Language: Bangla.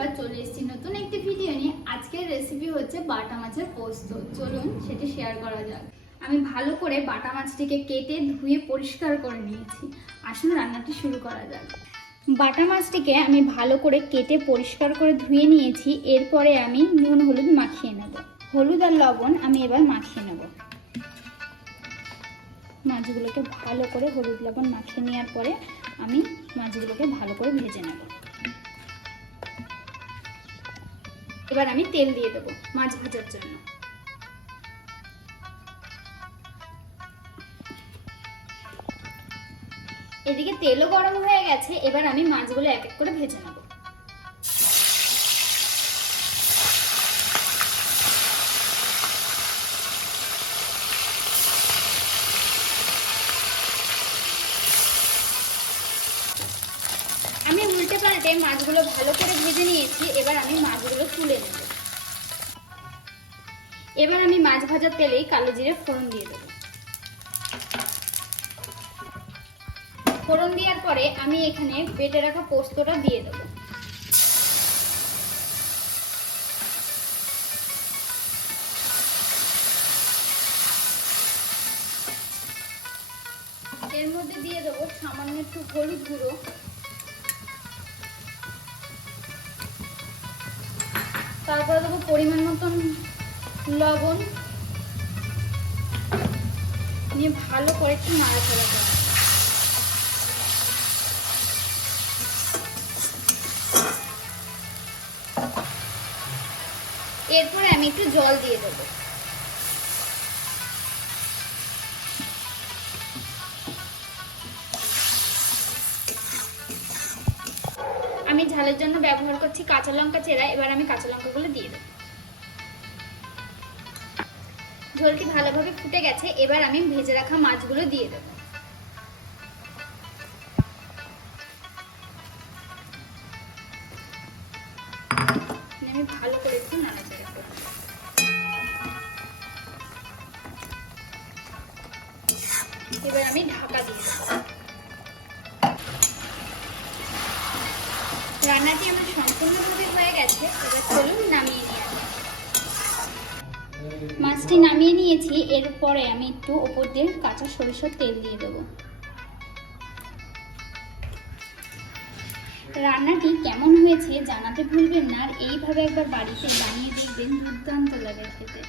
পুষ্পা চলে এসেছি নতুন একটি ভিডিও নিয়ে। আজকের রেসিপি হচ্ছে বাটা মাছের পোস্ত। চলুন সেটি শেয়ার করা যাক। আমি ভালো করে বাটা মাছটিকে কেটে ধুয়ে পরিষ্কার করে নিয়েছি। আসুন রান্নাটি শুরু করা যাক। বাটা মাছটিকে আমি ভালো করে কেটে পরিষ্কার করে ধুয়ে নিয়েছি। এরপরে আমি নুন, হলুদ মাখিয়ে নেব। হলুদ আর লবণ আমি এবার মাখিয়ে নেব। মাছগুলোকে ভালো করে হলুদ, লবণ মাখিয়ে নেওয়ার পরে আমি মাছগুলোকে ভালো করে ভেজে নেব। এবার আমি তেল দিয়ে দেবো মাছ ভাজার জন্য। এদিকে তেলও গরম হয়ে গেছে, এবার আমি মাছগুলো এক এক করে ভেজে নেব। আমি উল্টে পাল্টে মাছগুলো ভালো করে ভেজে নিয়েছি, এবার আমি মাছগুলো তুলে নেব। এবার আমি মাছ ভাজার তেলেই কালো জিরে ফোড়ন দিয়ে দেবো। ফোড়ন দেওয়ার পরে আমি এখানে বেটে রাখা পোস্তটা দিয়ে দেবো। এর মধ্যে দিয়ে দেবো সামান্য একটু হলুদ গুঁড়ো। তারপরে দেবো পরিমাণ মতন লবণ। নিয়ে ভালো করে একটু নাড়াচাড়া করো এরপরে আমি একটু জল দিয়ে দেবো। আমি ঝালের জন্য ব্যবহার করছি কাঁচা লঙ্কা চেরা, এবার আমি কাঁচা লঙ্কাগুলো দিয়ে দেবো। ঝোলটি ভালোভাবে ফুটে গেছে, এবার আমি ভেজে রাখা মাছগুলো দিয়ে দেবো। আমি ভালো করে একটু নাড়াচাড়া করব এবার আমি ঢাকা দিয়ে দেবো। রান্নাটি আমার সম্পূর্ণভাবে হয়ে গেছে। এবার চলুন নামিয়ে নিয়ে মাছটি নামিয়ে নিয়েছি এরপরে আমি একটু ওপর দিয়ে কাঁচা সরিষার তেল দিয়ে দেবো। রান্নাটি কেমন হয়েছে জানাতে ভুলবেন না, আর এইভাবে একবার বাড়িতে বানিয়ে দেখবেন দুর্দান্ত লাগে খেতে।